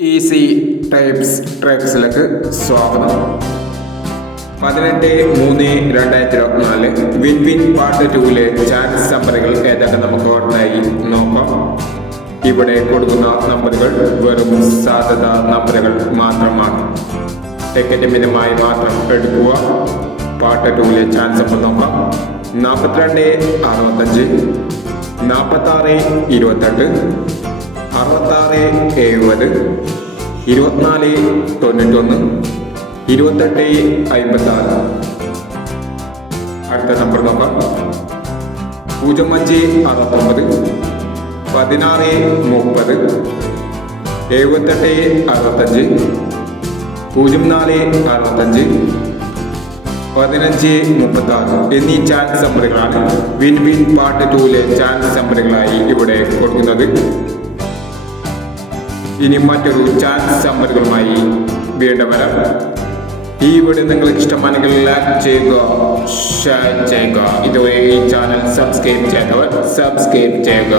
Easy types ട്രൈപ്സിലേക്ക് സ്വാഗതം. പതിനെട്ട് മൂന്ന് രണ്ടായിരത്തി ഇരുപത്തിനാല് വിൻ വിൻ പാർട്ട് ടൂവിലെ ചാൻസ് നമ്പറുകൾ ഏതൊക്കെ നമുക്ക് ഓർഡറായി നോക്കാം. ഇവിടെ കൊടുക്കുന്ന നമ്പറുകൾ വെറും സാധ്യത നമ്പറുകൾ മാത്രമാണ്. ടിക്കറ്റ് മിതമായി മാത്രം എടുക്കുക. പാർട്ട് ടൂവിലെ ചാൻസ് നമ്പർ നോക്കാം. നാൽപ്പത്തിരണ്ട് അറുപത്തഞ്ച് നാൽപ്പത്താറ് ഇരുപത്തെട്ട് അറുപത്താറ് എഴുപത് ഇരുപത്തിനാല് തൊണ്ണൂറ്റൊന്ന് ഇരുപത്തെട്ട് അമ്പത്താറ് അടുത്ത നമ്പർ നോക്കാം. പൂജ്യം അഞ്ച് അറുപത്തൊമ്പത് പതിനാറ് മുപ്പത് എഴുപത്തെട്ട് അറുപത്തഞ്ച് പൂജ്യം നാല് അറുപത്തഞ്ച് പതിനഞ്ച് മുപ്പത്താറ് എന്നീ ചാൻസ് നമ്പറുകളാണ് വിൻ വിൻ പാർട്ട് ടൂവിലെ ചാൻസ് നമ്പറുകളായി ഇവിടെ കൊടുക്കുന്നത്. ഇനി മറ്റൊരു ചാൻസ് നമ്പറുകളുമായി വീണ്ടും വരാം. ഈ വീഡിയോ നിങ്ങൾക്ക് ഇഷ്ടമാണെങ്കിൽ ലൈക്ക് ചെയ്യുക ഷെയർ ചെയ്യുക. ഇതുവരെ ഈ ചാനൽ സബ്സ്ക്രൈബ് ചെയ്യാത്തവർ സബ്സ്ക്രൈബ് ചെയ്യുക.